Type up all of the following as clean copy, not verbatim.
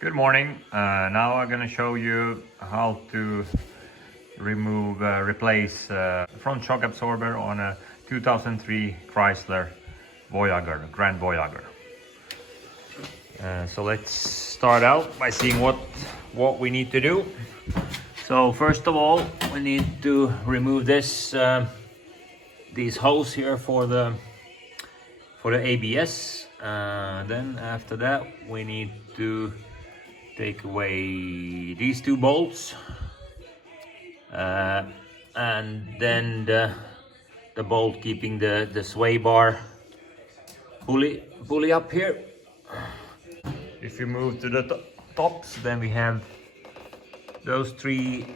Good morning. Now I'm gonna show you how to replace front shock absorber on a 2003 Chrysler Voyager, Grand Voyager. So let's start out by seeing what we need to do. So first of all, we need to remove these hoses here for the ABS. Then after that, we need to take away these two bolts, and then the bolt keeping the sway bar pulley up here. If you move to the tops, then we have those three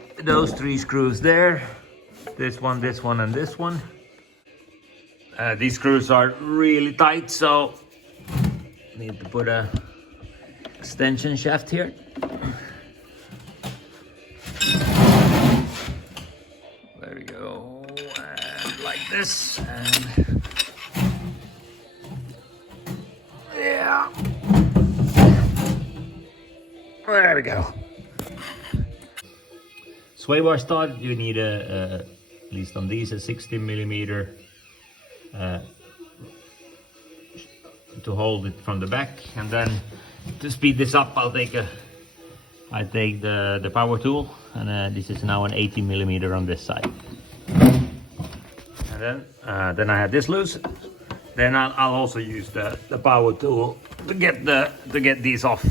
screws there. This one, and this one. These screws are really tight, so need to put a extension shaft here. There we go, and like this, and yeah, there we go. Sway bar stud, you need at least on these, a 60mm to hold it from the back. And then to speed this up, I take the power tool, and this is now an 18mm on this side. And then I have this loose. Then I'll also use the power tool to get these off.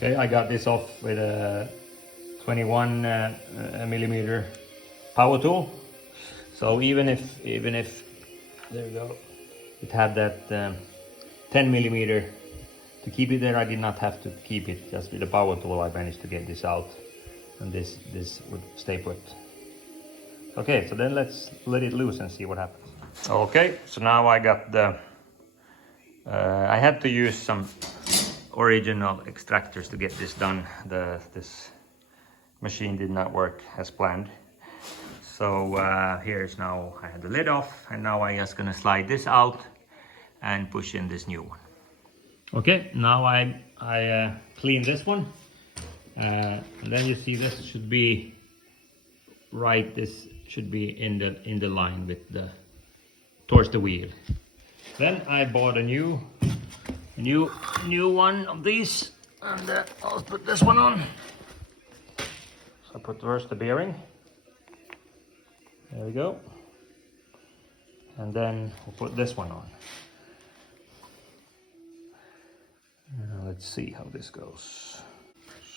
Okay, I got this off with a 21mm power tool. So even if there we go, it had that 10mm to keep it there, I did not have to keep it. Just with the power tool, I managed to get this out, and this would stay put. Okay, so then let's let it loose and see what happens. Okay, so now I got the. I had to use some original extractors to get this done. This machine did not work as planned. So here's now, I had the lid off, and now I'm just gonna slide this out and push in this new one. Okay, now I clean this one, and then you see this should be right. This should be in the line with towards the wheel. Then I bought a new one of these, and I'll put this one on. So I put first the bearing. There we go. And then we'll put this one on. Let's see how this goes.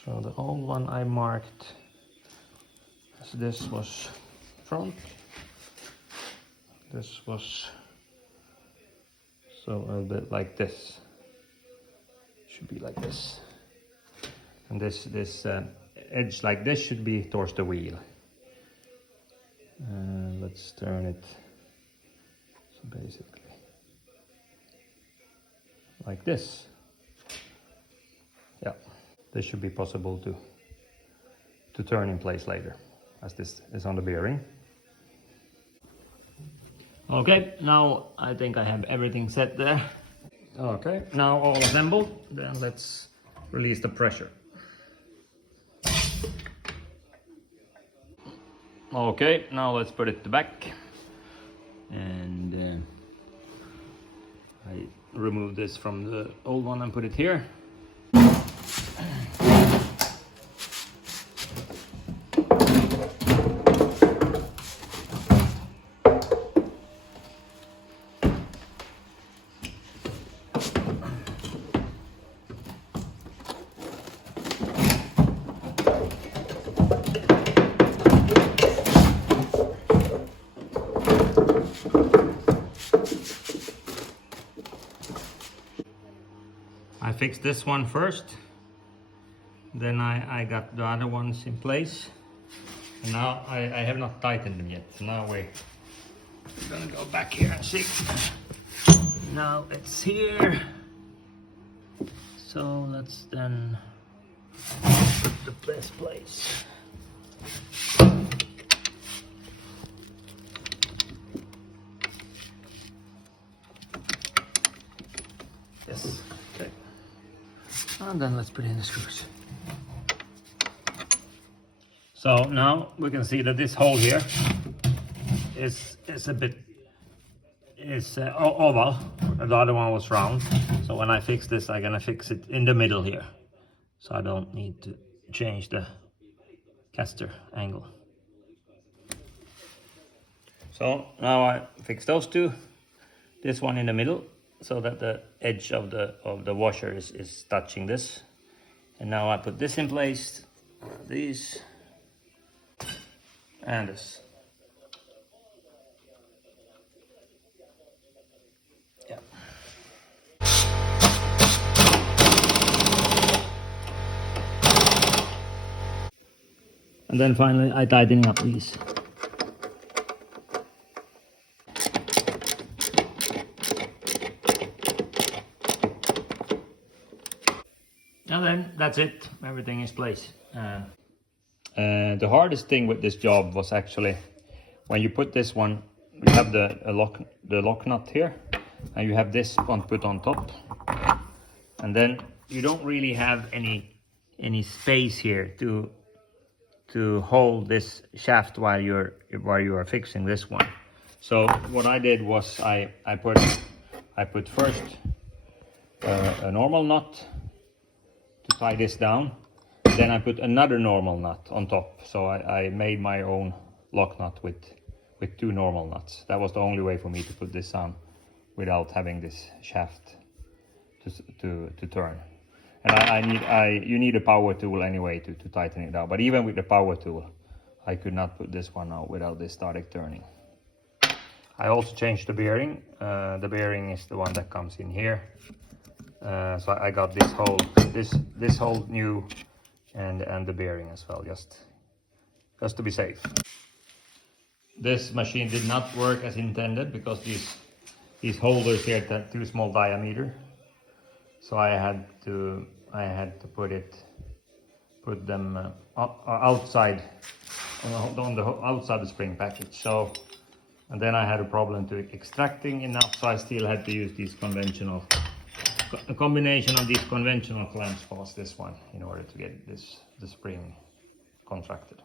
So the old one I marked as this was front. This was so a bit like this. Should be like this, and this edge like this should be towards the wheel. Let's turn it, so basically like this. Yeah, this should be possible to turn in place later, as this is on the bearing. Okay, now I think I have everything set there. Okay, now all assembled, then let's release the pressure. Okay, now let's put it back, and I remove this from the old one and put it here. fixed this one first. Then I got the other ones in place. And now I have not tightened them yet. So now we're gonna go back here and see. Now it's here. So let's then put the best place. Yes, okay. And then let's put in the screws. So now we can see that this hole here is a bit oval. The other one was round. So when I fix this, I'm gonna fix it in the middle here. So I don't need to change the caster angle. So now I fix those two. This one in the middle, so that the edge of the washer is touching this. And now I put this in place. These. And this. Yeah. And then finally I tighten up these. And then that's it. Everything is placed. The hardest thing with this job was actually when you put this one, you have the lock nut here, and you have this one put on top, and then you don't really have any space here to hold this shaft while you are fixing this one. So what I did was I put first a normal nut to tie this down. Then I put another normal nut on top, so I made my own lock nut with two normal nuts. That was the only way for me to put this on without having this shaft to turn. And you need a power tool anyway to tighten it down. But even with the power tool, I could not put this one out without this started turning. I also changed the bearing. The bearing is the one that comes in here. So I got this whole new. And the bearing as well, just to be safe. This machine did not work as intended because these holders here are too small diameter. So I had to put them outside on the outside the spring package. So, and then I had a problem to extracting enough, so I still had to use these conventional. A combination of these conventional clamps plus this one in order to get the spring contracted.